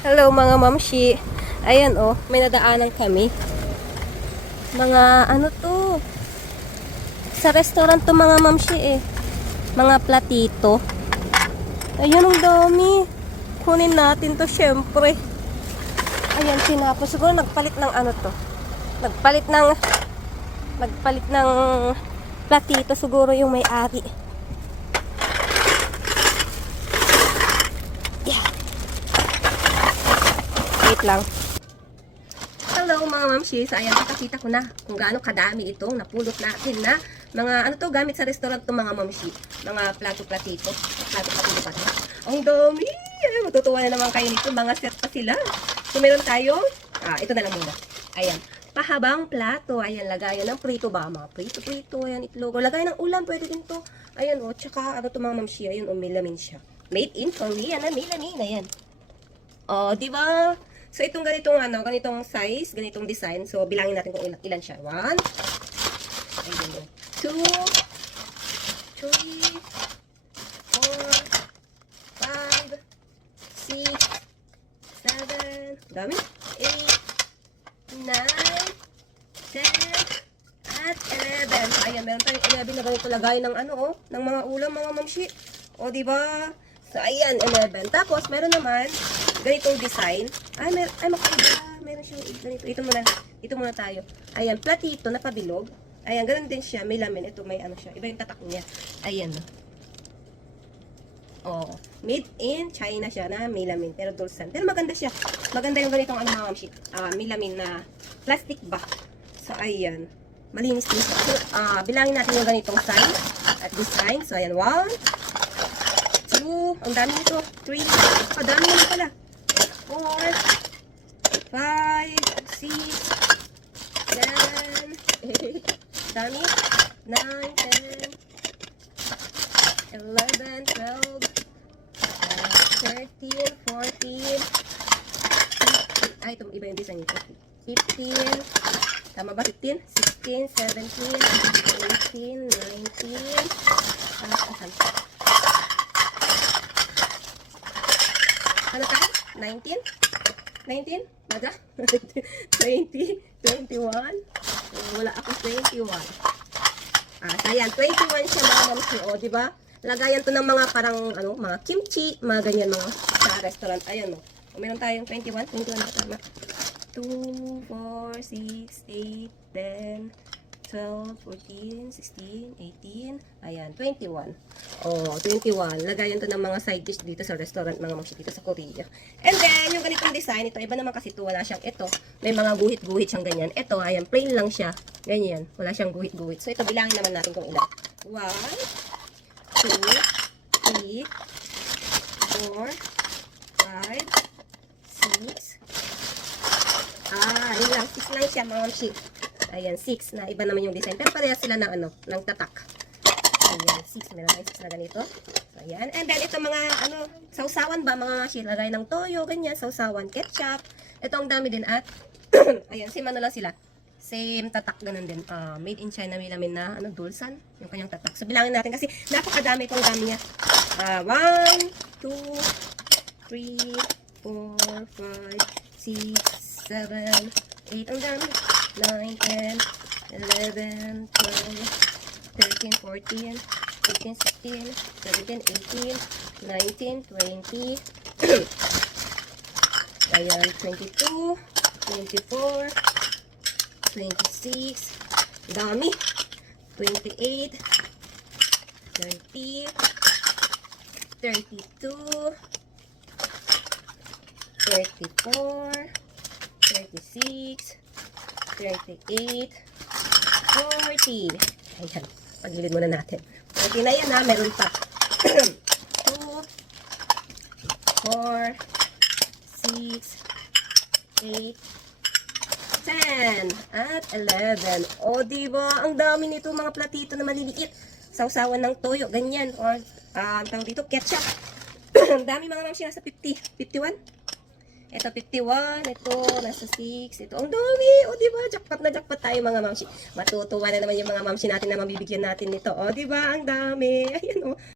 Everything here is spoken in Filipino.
Hello mga mamshi. Ayan oh, may nadaanan kami. Mga ano to? Sa restaurant to mga mamshi eh. Mga platito. Ayun ang dami. Kunin natin to syempre. Ayan tinapos. Siguro nagpalit ng ano to. Nagpalit ng platito siguro yung may-ari. Yeah. Wait lang. Hello mga mamshis. Ayan, nakakita ko na kung gaano kadami itong napulot natin na mga ano to, gamit sa restaurant to mga mamshi. Mga plato-platito. Plato-platito pa to. Ang dami! Ay, matutuwa na naman kayo nito. Mga set pa sila. So, meron tayong, ito na lang muna. Ayan. Pahabang plato. Ayan, lagayan ng prito ba? Mga prito-prito. Ayan, itlog. O, lagayan ng ulam. Pwede din to. Ayan, o. Tsaka, ano to mga mamshi. Ayan, o, melamin siya. Made in Korea na melamin. Ayan. O, di ba? So, itong ganitong size, ganitong design. So, bilangin natin kung ilan siya. 1, ayun, 2, 3, 4, 5, 6, 7, dami, 8, 9, 10, at 11. So, ayan, meron tayong 11 na ganito lagay ng ano, ng mga ulam, mga mamshi. O, di ba? So, ayan, 11. Tapos, meron naman, ganitong design. Makaiba. Meron siyang ganito. Ito muna tayo. Ayan, platito na pabilog. Ayan, ganun din siya. May lamin. Ito, may ano siya. Iba yung tatak niya. Ayan. Oh, made in China siya na may lamin. Pero dulsan. Pero maganda siya. Maganda yung ganitong ano mga mamshi. May lamin na plastic ba. So, ayan. Malinis din siya. So, bilangin natin yung ganitong size at design. So, ayan. 1, 2, ang dami nito. 3, dami naman pala. 4, 5, 6, 7, 8, dami. 9, 10, 11, 12, 13, 14, ito, iba yung design nito. 15, tama ba? 15, 16, 17, 18, 19, ano tayo? 19? 19? Baga? 20? 21? Wala ako 21. Ayan, 21 siya mga mamsi. O, diba? Lagayan to ng mga parang, mga kimchi, mga ganyan mga sa restaurant. Ayan, o. Meron tayong 21. 21 na tama. 2, 4, 6, 8, 10, 12, 14, 16, 18, ayan, 21. Oh, 21. Lagayan to ng mga side dish dito sa restaurant, mga mamsi dito sa Korea. And then, yung ganitong design, ito, iba naman kasi ito, wala siyang ito. May mga guhit-guhit siyang ganyan. Ito, ayan, plain lang siya. Ganyan, wala siyang guhit-guhit. So, ito, bilangin naman natin kung ilan. 1, 2, 3, 4, 5, 6, yun lang, 6 lang siya, mga mamsi. Ayan, 6 na. Iba naman yung design. Pero parehas sila ng ng tatak. Ayan, 6. Meron tayong 6 na ganito. So, ayan. And then, ito mga, sausawan ba, mga mamshi. Lagay ng toyo, ganyan. Sausawan, ketchup. Ito ang dami din at, ayan, same ano lang sila. Same tatak, ganun din. Made in China, may lamin na, dulsan. Yung kanyang tatak. So, bilangin natin kasi napakadami itong dami niya. 1, 2, 3, 4, 5, 6, 7, 8. Ang dami. 9, 10, 11, 12, 13, 14, 15, 16, 17, 18, 19, 20, ayan, 22, 24, 26, dami, 28, 30, 32, 34, 36, 38, 40. Ayan. Pagilid muna natin. 40 na yan ha. Meron pa. 2, 4, 6, 8, 10, at 11. O, diba? Ang dami nito mga platito na maliliit. Sausawan ng toyo. Ganyan. Or, tawag dito, ketchup. Ang dami mga mamsi. Nasa 50. 51? Ito 51, ito nasa 6, ito ang dami. O di ba? Jackpot na jackpot tayo mga mamsi. Matutuwa na naman yung mga mamsi natin na mabibigyan natin nito. O di ba? Ang dami. Ayan o.